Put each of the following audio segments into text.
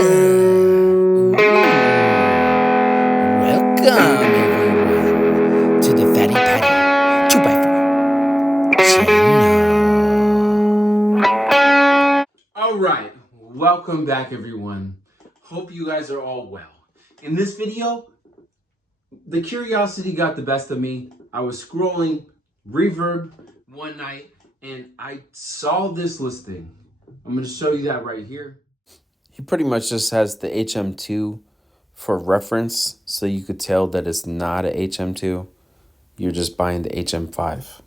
Welcome, everyone, to the Fatty Patty 2x4 channel. Alright, welcome back, everyone. Hope you guys are all well. In this video, the curiosity got the best of me. I was scrolling Reverb one night and I saw this listing. I'm going to show you that right here. He pretty much just has the HM2 for reference, so you could tell that it's not a HM2. You're just buying the HM-5.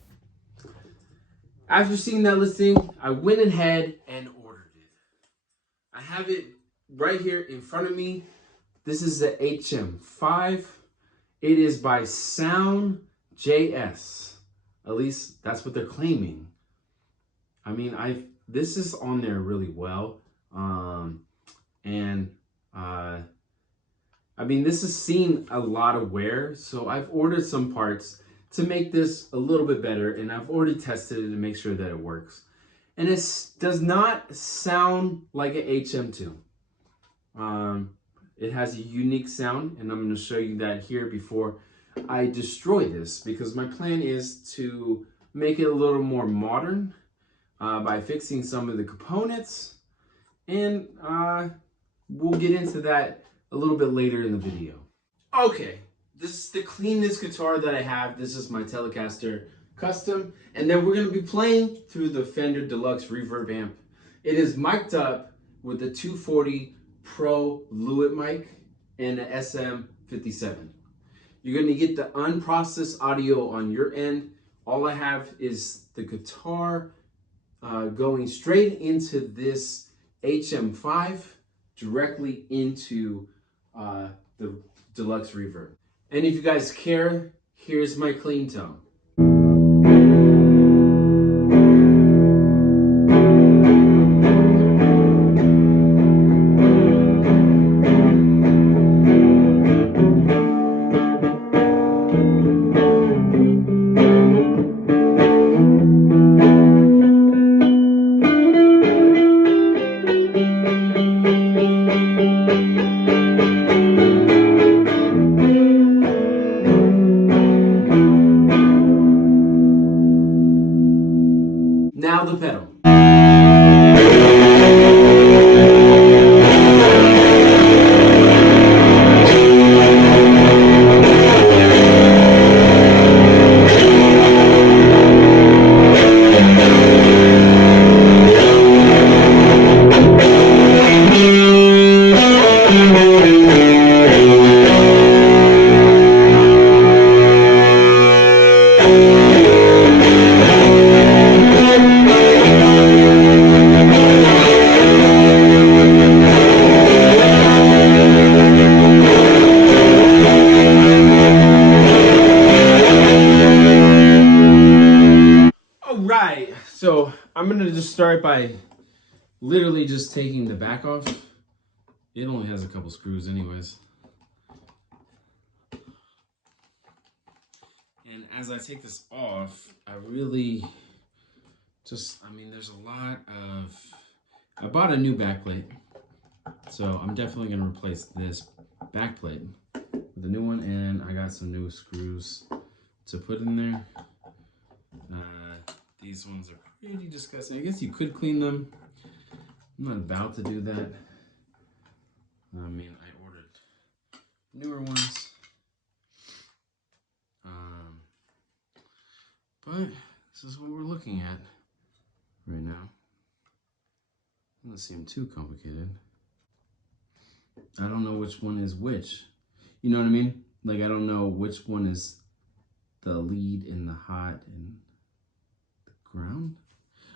After seeing that listing, I went ahead and ordered it. I have it right here in front of me. This is the HM-5. It is by Sound JS. At least that's what they're claiming. I mean, this is on there really well. I mean, this has seen a lot of wear, so I've ordered some parts to make this a little bit better, and I've already tested it to make sure that it works. And it does not sound like an HM2. It has a unique sound, and I'm going to show you that here before I destroy this, because my plan is to make it a little more modern by fixing some of the components, and we'll get into that a little bit later in the video. Okay, this is the cleanest guitar that I have. This is my Telecaster Custom, and then we're going to be playing through the Fender Deluxe Reverb amp. It is mic'd up with the 240 Pro Lewitt mic and an SM-57. You're going to get the unprocessed audio on your end. All I have is the guitar going straight into this HM-5 directly into the Deluxe Reverb. And if you guys care, here's my clean tone. Now the pedal. Alright, so I'm going to just start by literally just taking the back off. It only has a couple screws anyways. And as I take this off, I really just, I mean, there's a lot of, I bought a new backplate. So I'm definitely going to replace this backplate with a new one, and I got some new screws to put in there. These ones are pretty disgusting. I guess you could clean them. I'm not about to do that. I mean, I ordered newer ones. But this is what we're looking at right now. Doesn't seem too complicated. I don't know which one is which. You know what I mean? Like, I don't know which one is the lead and the hot and the ground.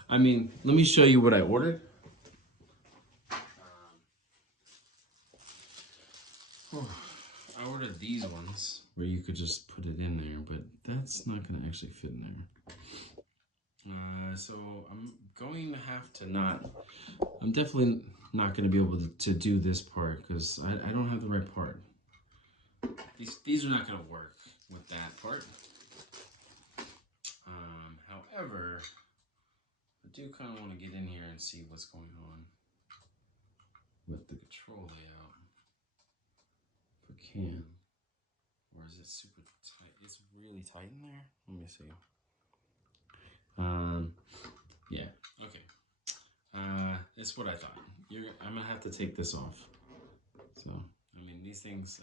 I mean, let me show you what I ordered. I ordered these ones where you could just put it in there, but that's not going to actually fit in there. So I'm going to have to I'm definitely not going to be able to do this part because I don't have the right part. These are not going to work with that part. However, I do kind of want to get in here and see what's going on with the control layout for can. Or is it super tight? It's really tight in there. Let me see. Yeah. Okay. That's what I thought. I'm gonna have to take this off. So, I mean, these things.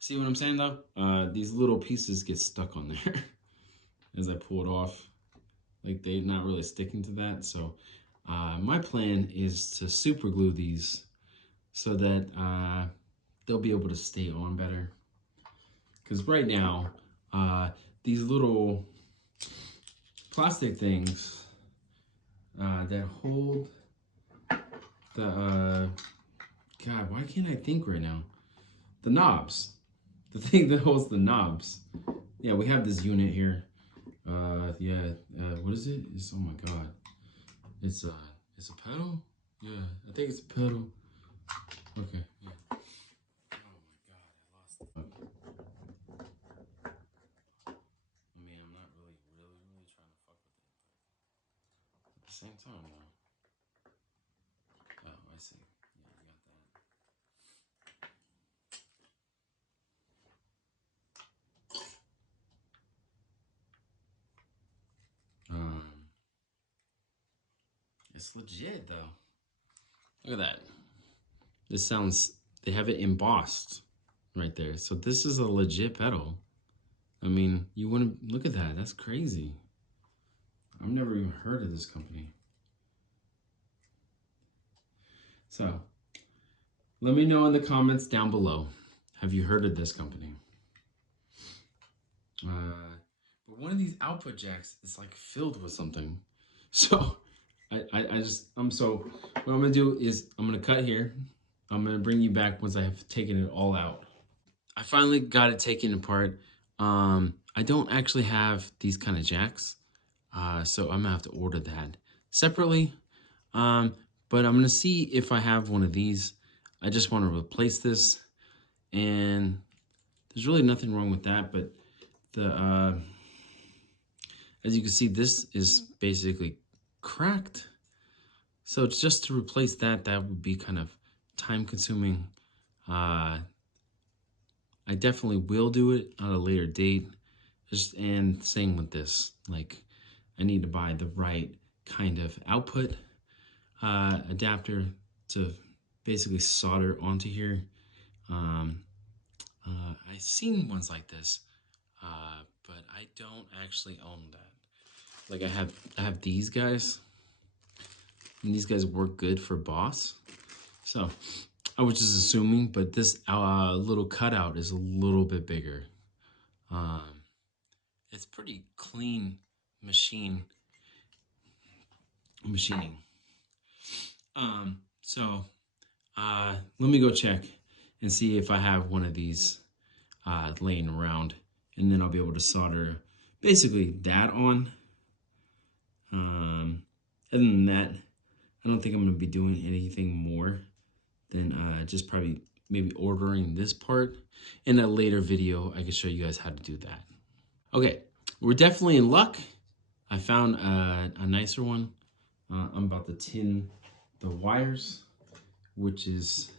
See what I'm saying though? These little pieces get stuck on there as I pull it off. Like they're not really sticking to that. So, my plan is to super glue these so that they'll be able to stay on better. Because right now, these little plastic things that hold the God, why can't I think right now? The knobs, the thing that holds the knobs. Yeah, we have this unit here. What is it? Oh my God, it's a pedal. Yeah, I think it's a pedal. Okay. Yeah. Oh my God, I lost it. I mean, I'm not really trying to fuck with it, but at the same time, though. Oh, I see. Yeah, you got that. It's legit though. Look at that. This sounds. They have it embossed right there. So this is a legit pedal. I mean, you want to look at that. That's crazy. I've never even heard of this company. So, let me know in the comments down below. Have you heard of this company? But one of these output jacks is like filled with something. So, what I'm gonna do is I'm gonna cut here. I'm gonna bring you back once I have taken it all out. I finally got it taken apart. I don't actually have these kind of jacks, so I'm gonna have to order that separately. But I'm gonna see if I have one of these. I just want to replace this, and there's really nothing wrong with that. But the as you can see, this is basically cracked. So it's just to replace that, that would be kind of time consuming. I definitely will do it at a later date. And same with this, like I need to buy the right kind of output adapter to basically solder onto here. I've seen ones like this, but I don't actually own that. Like I have these guys, and these guys work good for Boss. So I was just assuming, but this little cutout is a little bit bigger. It's pretty clean machining. So let me go check and see if I have one of these laying around, and then I'll be able to solder basically that on. Other than that, I don't think I'm going to be doing anything more than just probably maybe ordering this part. In a later video, I can show you guys how to do that. Okay, we're definitely in luck. I found a nicer one. I'm about to tin the wires, which is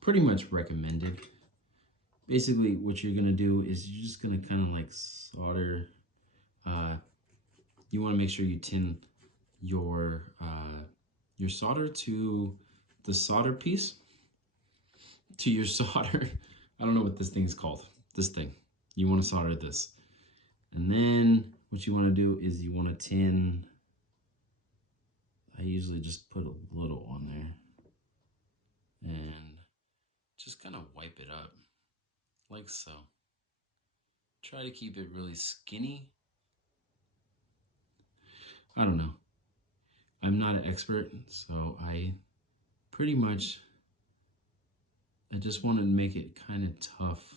pretty much recommended. Basically, what you're gonna do is you're just gonna kind of like solder. You want to make sure you tin your solder to the solder piece, to your solder. I don't know what this thing is called. This thing. You want to solder this, and then what you want to do is you want to tin. I usually just put a little on there and just kind of wipe it up like so. Try to keep it really skinny. I don't know. I'm not an expert, so I just wanted to make it kind of tough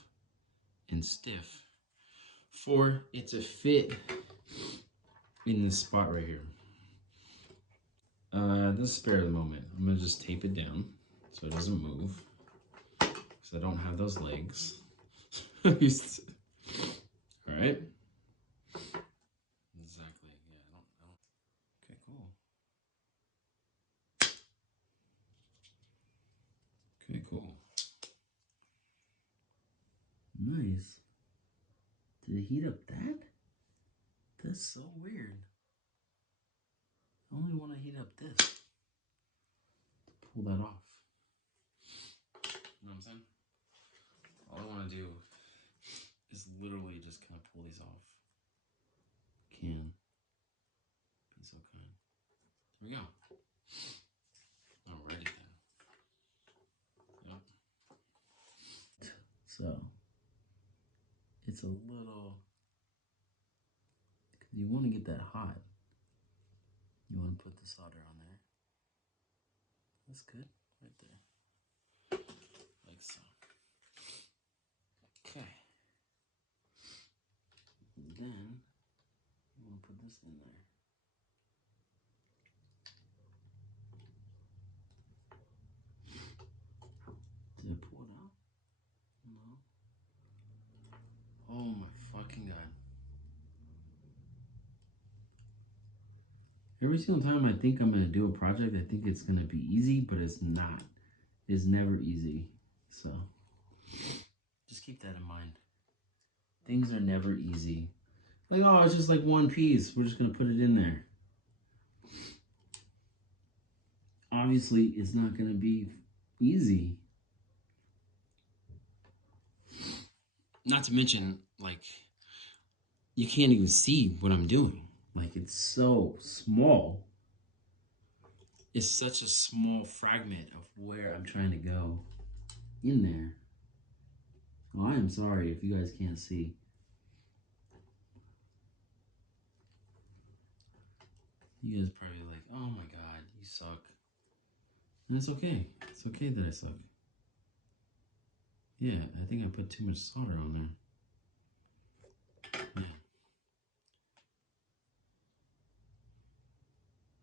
and stiff for it to fit in this spot right here. Just spare the moment. I'm gonna just tape it down so it doesn't move, because I don't have those legs. All right. Exactly. Yeah. I don't. Okay. Cool. Okay. Cool. Nice. Did it heat up that? That's so weird. I only want to heat up this to pull that off. You know what I'm saying? All I want to do is literally just kind of pull these off. Can be so kind. There we go. Alrighty then. Yep. So it's a little, because you want to get that hot. You want to put the solder on there. That's good, right there. Like so. Okay. And then you want to put this in there. Did I pull it out? No. Oh my fucking god. Every single time I think I'm going to do a project, I think it's going to be easy, but it's not. It's never easy. So just keep that in mind. Things are never easy. Like, oh, it's just like one piece. We're just going to put it in there. Obviously, it's not going to be easy. Not to mention, like, you can't even see what I'm doing. Like, it's so small. It's such a small fragment of where I'm trying to go in there. Oh, I am sorry if you guys can't see. You guys are probably like, oh my god, you suck. And it's okay. It's okay that I suck. Yeah, I think I put too much solder on there. Yeah.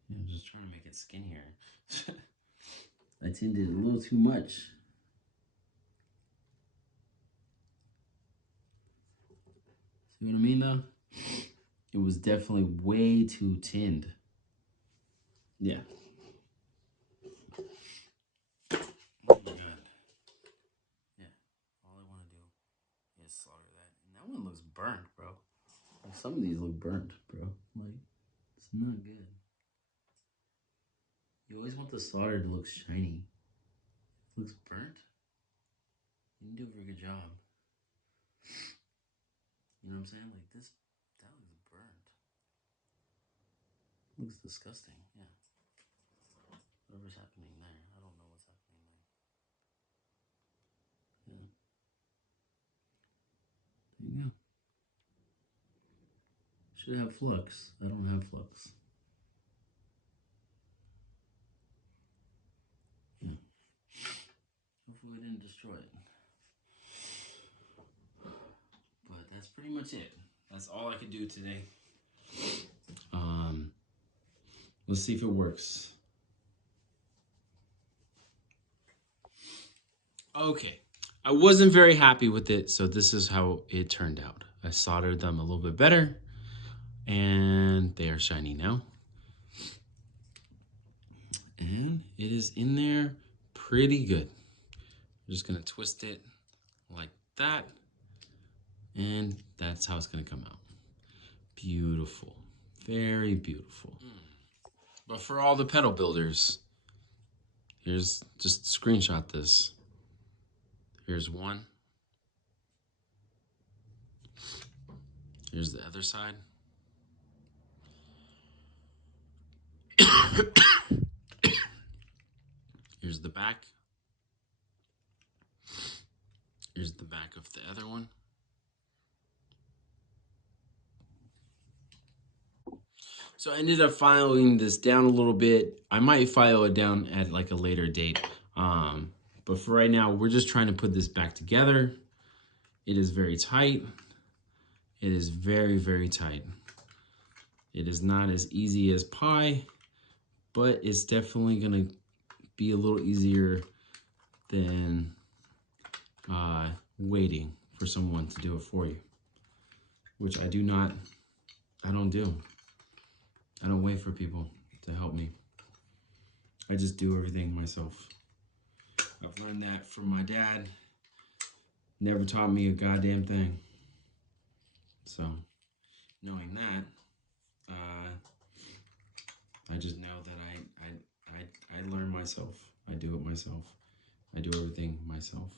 Yeah, I'm just trying to make it skinnier. I tinted a little too much. See what I mean though? It was definitely way too tinned. Yeah. Oh my god. Yeah. All I want to do is solder that. And that one looks burnt, bro. Like some of these look burnt, bro. Like, it's not good. You always want the solder to look shiny. If it looks burnt, you didn't do a very good job. You know what I'm saying? Like this, that looks burnt. Looks disgusting, yeah. Whatever's happening there, I don't know what's happening there. Yeah. There you go. Should have flux. I don't have flux. Yeah. Hopefully we didn't destroy it. But that's pretty much it. That's all I could do today. Let's see if it works. Okay. I wasn't very happy with it, so this is how it turned out. I soldered them a little bit better, and they are shiny now. And it is in there pretty good. I'm just gonna twist it like that, and that's how it's gonna come out. Beautiful, very beautiful. But for all the pedal builders, here's, just screenshot this. Here's one. Here's the other side. Here's the back. Here's the back of the other one. So I ended up filing this down a little bit. I might file it down at like a later date. But for right now, we're just trying to put this back together. It is very tight. It is very, very tight. It is not as easy as pie, but it's definitely gonna be a little easier than waiting for someone to do it for you, which I don't do. I don't wait for people to help me. I just do everything myself. I've learned that from my dad. Never taught me a goddamn thing. So, knowing that, I just know that I learn myself. I do it myself. I do everything myself.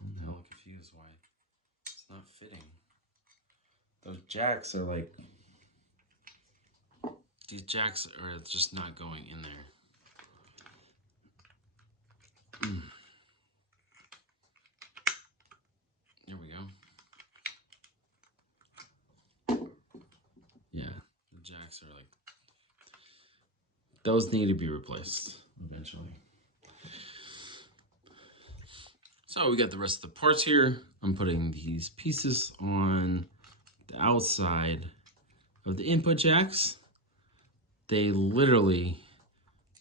I'm hella confused why it's not fitting. Those jacks are like, these jacks are just not going in there. There we go. Yeah, the jacks are like, those need to be replaced eventually. So we got the rest of the parts here. I'm putting these pieces on the outside of the input jacks. They literally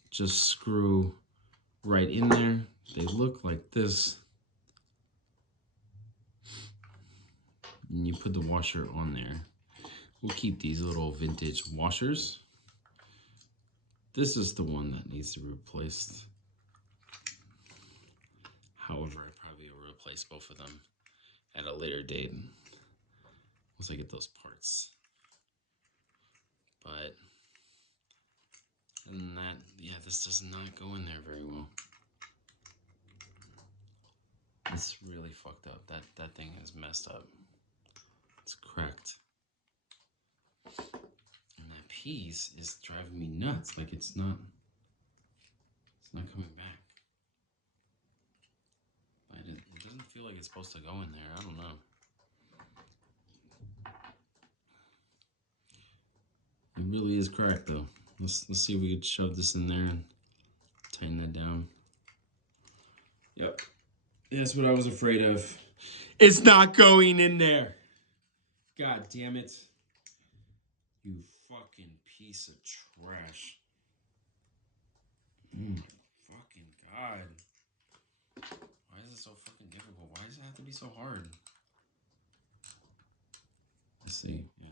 just screw right in there. They look like this. And you put the washer on there. We'll keep these little vintage washers. This is the one that needs to be replaced. However, I probably will replace both of them at a later date once I get those parts. But other than that, yeah, this does not go in there very well. It's really fucked up. That thing is messed up. It's cracked. And that piece is driving me nuts. Like it's not coming back. It doesn't feel like it's supposed to go in there. I don't know. It really is cracked though. Let's see if we can shove this in there and tighten that down. Yep. That's what I was afraid of. It's not going in there. God damn it. You fucking piece of trash. Oh my fucking god. Why is it so fucking difficult? Why does it have to be so hard? Let's see. Yeah.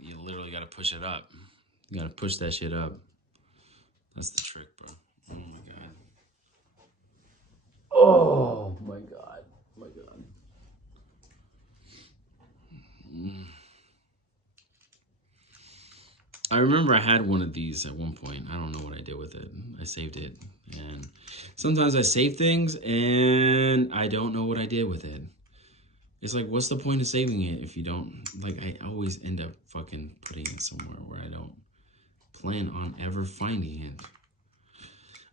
You literally gotta push it up. You gotta push that shit up. That's the trick, bro. Oh my god. Oh my god. Oh my god. I remember I had one of these at one point. I don't know what I did with it. I saved it. And sometimes I save things and I don't know what I did with it. It's like, what's the point of saving it if you don't, like, I always end up fucking putting it somewhere where I don't plan on ever finding it.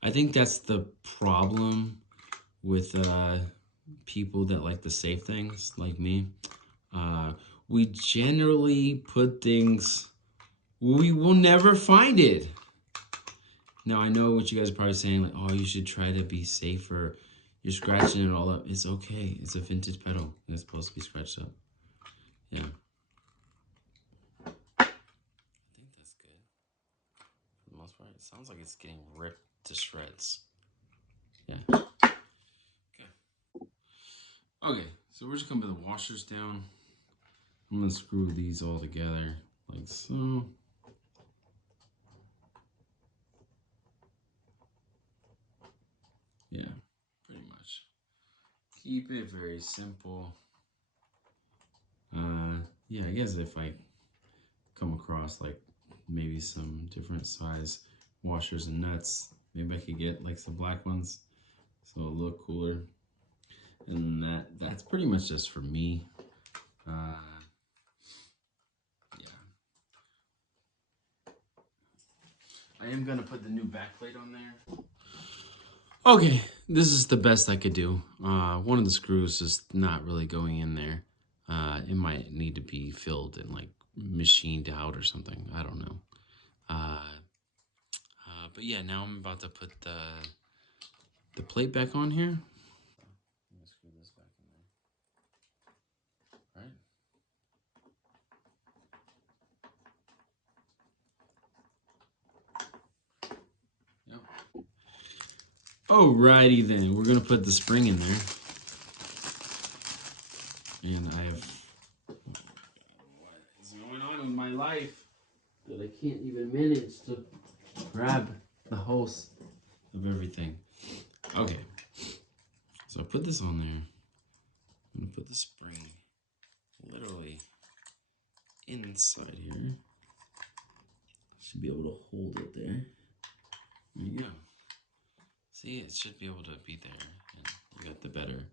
I think that's the problem with people that like to save things, like me. We generally put things, we will never find it. Now, I know what you guys are probably saying, like, oh, you should try to be safer. You're scratching it all up. It's okay. It's a vintage pedal. It's supposed to be scratched up. Yeah. I think that's good. For the most part, it sounds like it's getting ripped to shreds. Yeah. Okay, so we're just gonna put the washers down. I'm gonna screw these all together like so. Yeah, pretty much. Keep it very simple. Yeah, I guess if I come across like maybe some different size washers and nuts, maybe I could get like some black ones so it'll look cooler. And that's pretty much just for me. Yeah. I am gonna put the new backplate on there. Okay, this is the best I could do. One of the screws is not really going in there. It might need to be filled and like machined out or something. I don't know. But yeah, now I'm about to put the plate back on here. I'm gonna screw this back in there. All right. Yep. Alrighty then, we're gonna put the spring in there. And I have, what is going on in my life that I can't even manage to grab the hose of everything. Okay, so I put this on there. I'm gonna put the spring literally inside here. Should be able to hold it there. There you go. See, it should be able to be there. And you got the better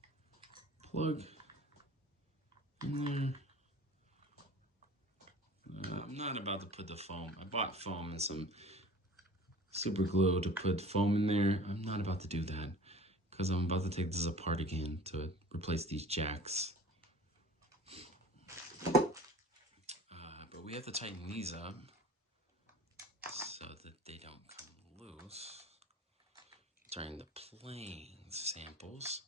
plug in there. I'm not about to put the foam. I bought foam and some super glue to put foam in there. I'm not about to do that because I'm about to take this apart again to replace these jacks. But we have to tighten these up so that they don't come loose during the plain samples.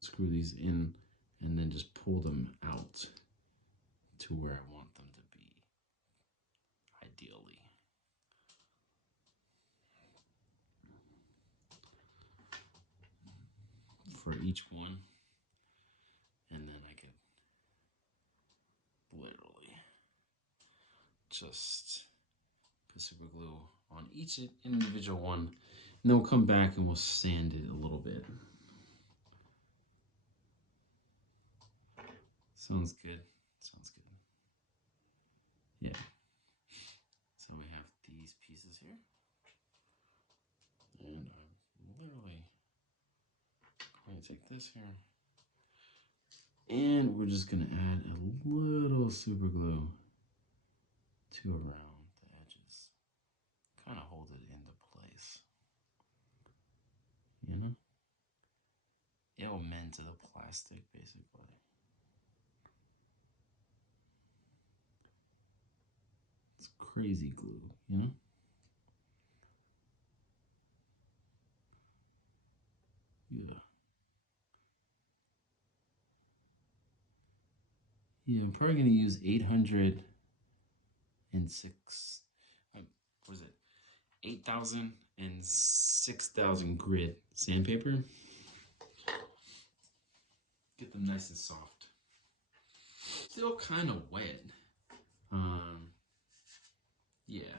Screw these in and then just pull them out to where I want them to be, ideally. For each one, and then I could literally just put super glue on each individual one, and then we'll come back and we'll sand it a little bit. Sounds good. Sounds good. Yeah. So we have these pieces here, and I'm literally going to take this here, and we're just going to add a little super glue to around the edges. Kind of hold it into place. You know? It'll mend to the plastic, basically. It's crazy glue, you know? Yeah. Yeah, I'm probably going to use 806, what is it? 8,000 and 6,000 grit sandpaper. Get them nice and soft. Still kind of wet. Yeah.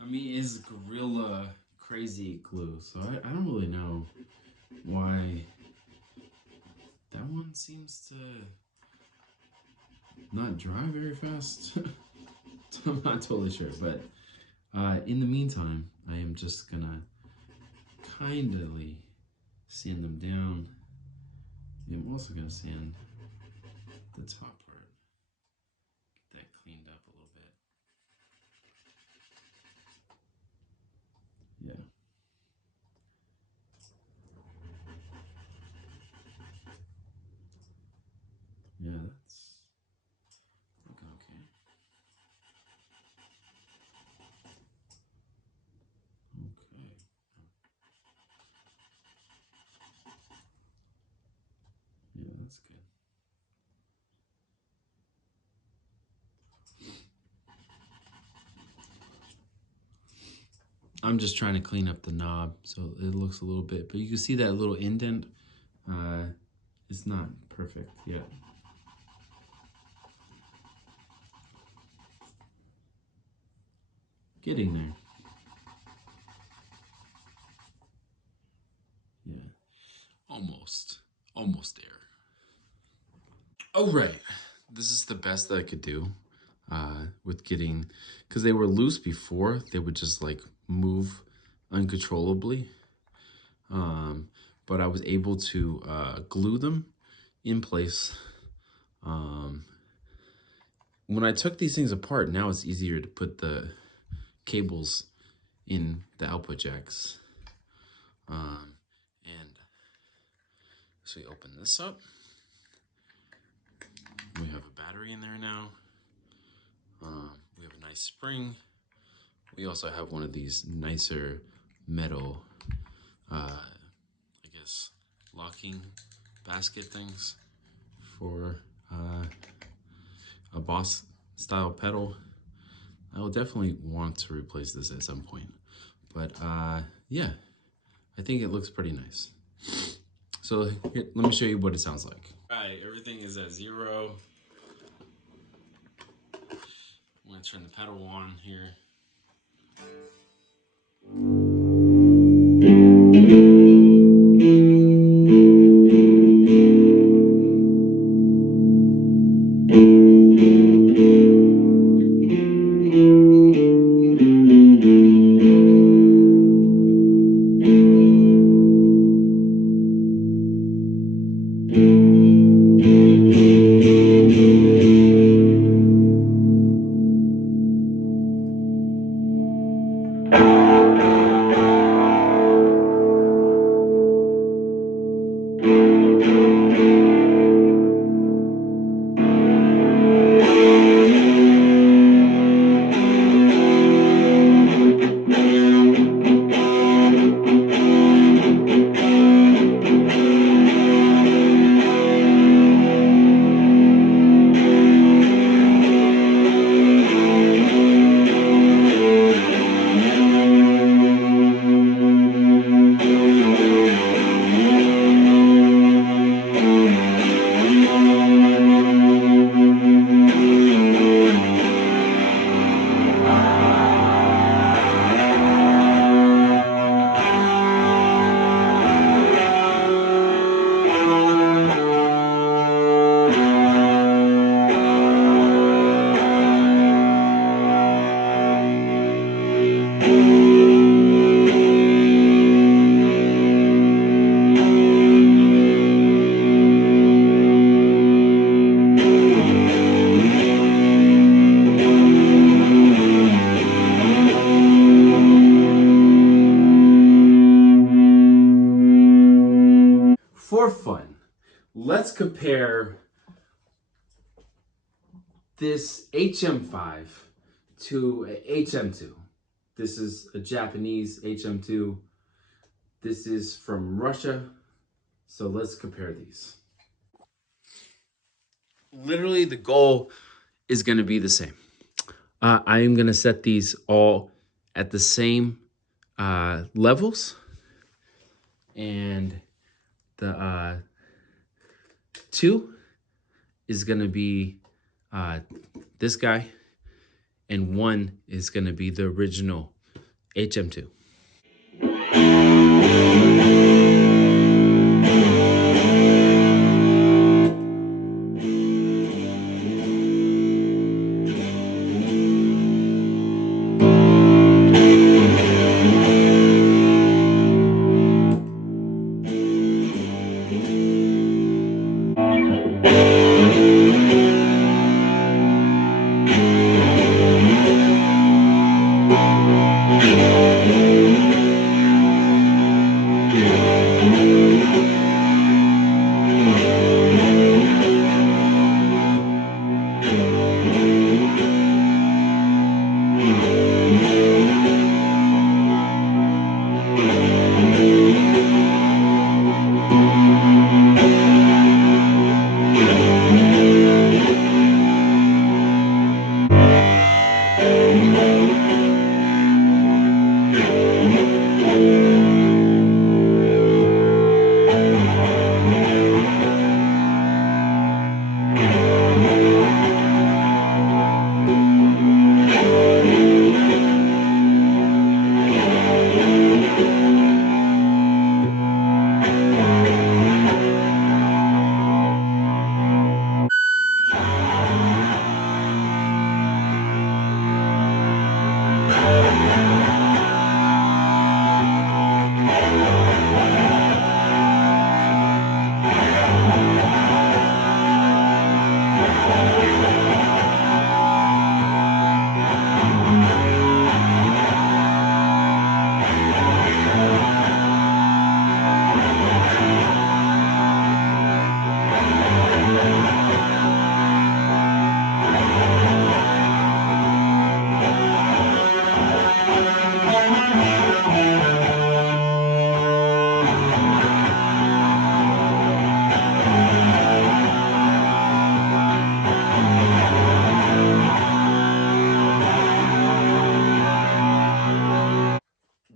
I mean, it's Gorilla Crazy glue, so I don't really know why that one seems to not dry very fast. I'm not totally sure, but in the meantime, I am just gonna kindly sand them down. I'm also gonna sand the top part. Get that cleaned up a little bit. Yeah. Yeah, that's looking okay. Okay. Yeah, that's good. I'm just trying to clean up the knob so it looks a little bit, but you can see that little indent. It's not perfect yet. Getting there. Yeah, almost there. Oh, right. This is the best that I could do with getting, because they were loose before, they would just like move uncontrollably. But I was able to glue them in place. When I took these things apart, now it's easier to put the cables in the output jacks. And so we open this up. We have a battery in there now. We have a nice spring. We also have one of these nicer metal, I guess, locking basket things for a Boss style pedal. I will definitely want to replace this at some point. But yeah, I think it looks pretty nice. So here, let me show you what it sounds like. All right, everything is at 0. I'm gonna turn the pedal on here. For fun, let's compare this HM-5 to a HM-2. This is a Japanese HM-2. This is from Russia. So let's compare these. Literally, the goal is going to be the same. I am going to set these all at the same levels. And the 2 is going to be this guy. And 1 is going to be the original HM-2.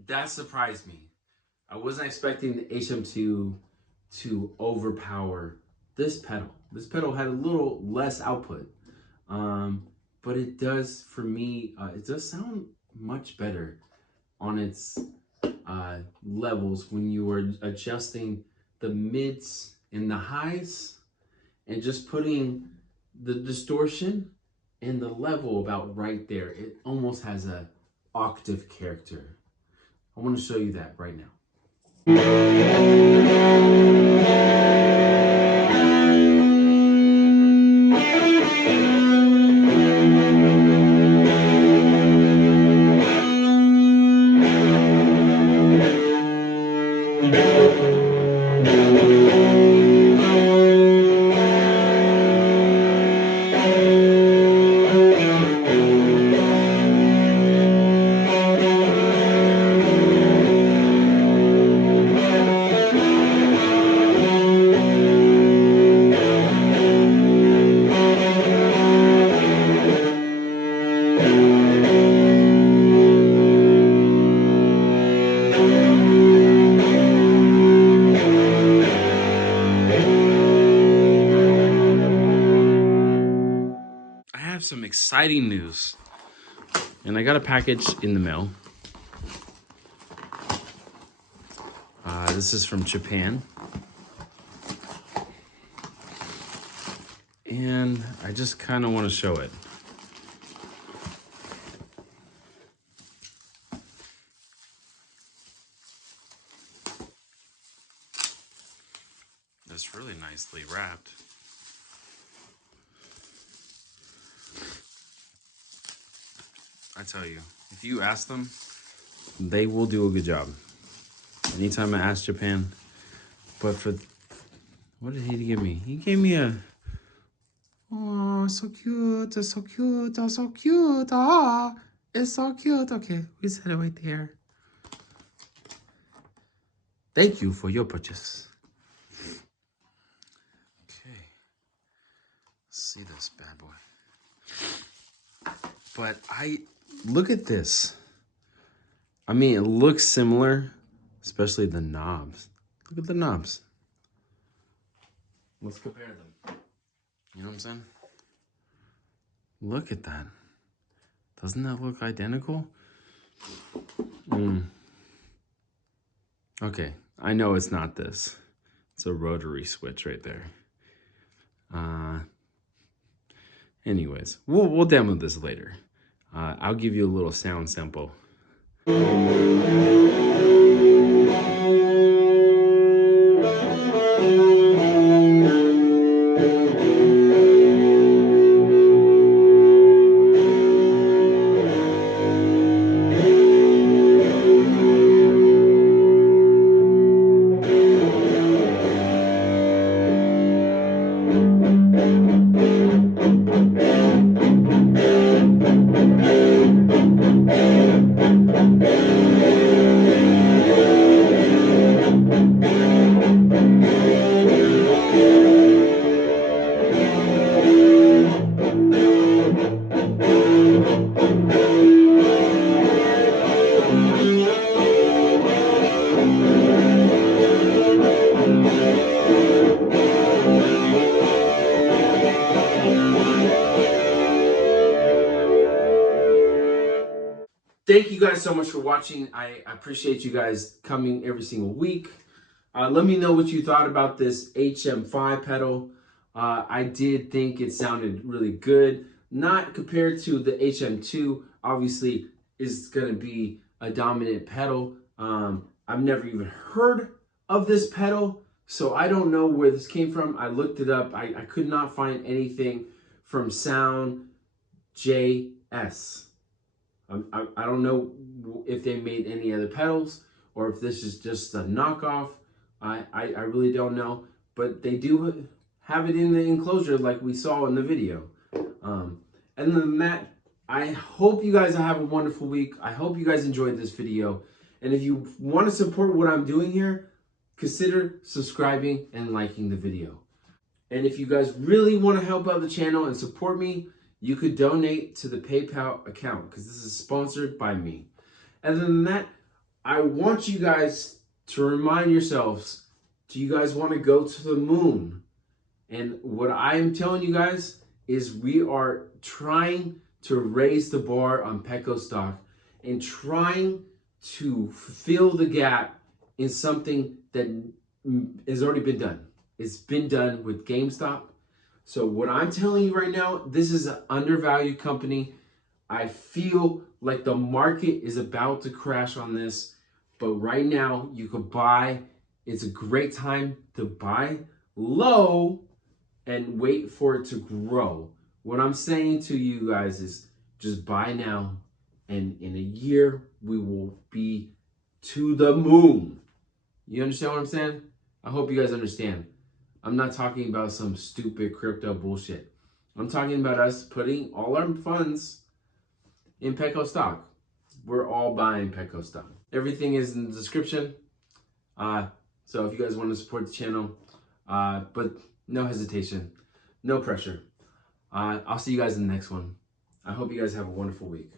That surprised me. I wasn't expecting the HM2 to overpower this pedal. This pedal had a little less output, but it does, for me, it does sound much better on its levels when you are adjusting the mids and the highs and just putting the distortion and the level about right there. It almost has a octave character. I want to show you that right now. exciting news. And I got a package in the mail. This is from Japan. And I just kind of want to show it. It's really nicely wrapped. I tell you, if you ask them, they will do a good job. Anytime I ask Japan, but for, what did he give me? He gave me a, oh, so cute, it's so cute, oh, so cute, ah, it's so cute. Okay, we set it right there. Thank you for your purchase. Okay, let's see this bad boy. But look at this. I mean, it looks similar, especially the knobs. Look at the knobs. Let's compare them. You know what I'm saying? Look at that. Doesn't that look identical? Okay, I know it's not this. It's a rotary switch right there. Anyways, we'll demo this later. I'll give you a little sound sample. Thank you guys so much for watching. I appreciate you guys coming every single week. Let me know what you thought about this HM-5 pedal. I did think it sounded really good. Not compared to the HM2, obviously is going to be a dominant pedal. I've never even heard of this pedal, so I don't know where this came from. I looked it up. I could not find anything from Sound JS. I don't know if they made any other pedals or if this is just a knockoff. I really don't know, but they do have it in the enclosure like we saw in the video. And then that, I hope you guys have a wonderful week. I hope you guys enjoyed this video. And if you want to support what I'm doing here, consider subscribing and liking the video. And if you guys really want to help out the channel and support me, you could donate to the PayPal account because this is sponsored by me. Other than that, I want you guys to remind yourselves, do you guys want to go to the moon? And what I am telling you guys is we are trying to raise the bar on Petco stock and trying to fill the gap in something that has already been done. It's been done with GameStop. So what I'm telling you right now, this is an undervalued company. I feel like the market is about to crash on this, but right now you could buy. It's a great time to buy low and wait for it to grow. What I'm saying to you guys is just buy now, and in a year we will be to the moon. You understand what I'm saying? I hope you guys understand. I'm not talking about some stupid crypto bullshit. I'm talking about us putting all our funds in Petco stock. We're all buying Petco stock. Everything is in the description. So if you guys want to support the channel, but no hesitation, no pressure. I'll see you guys in the next one. I hope you guys have a wonderful week.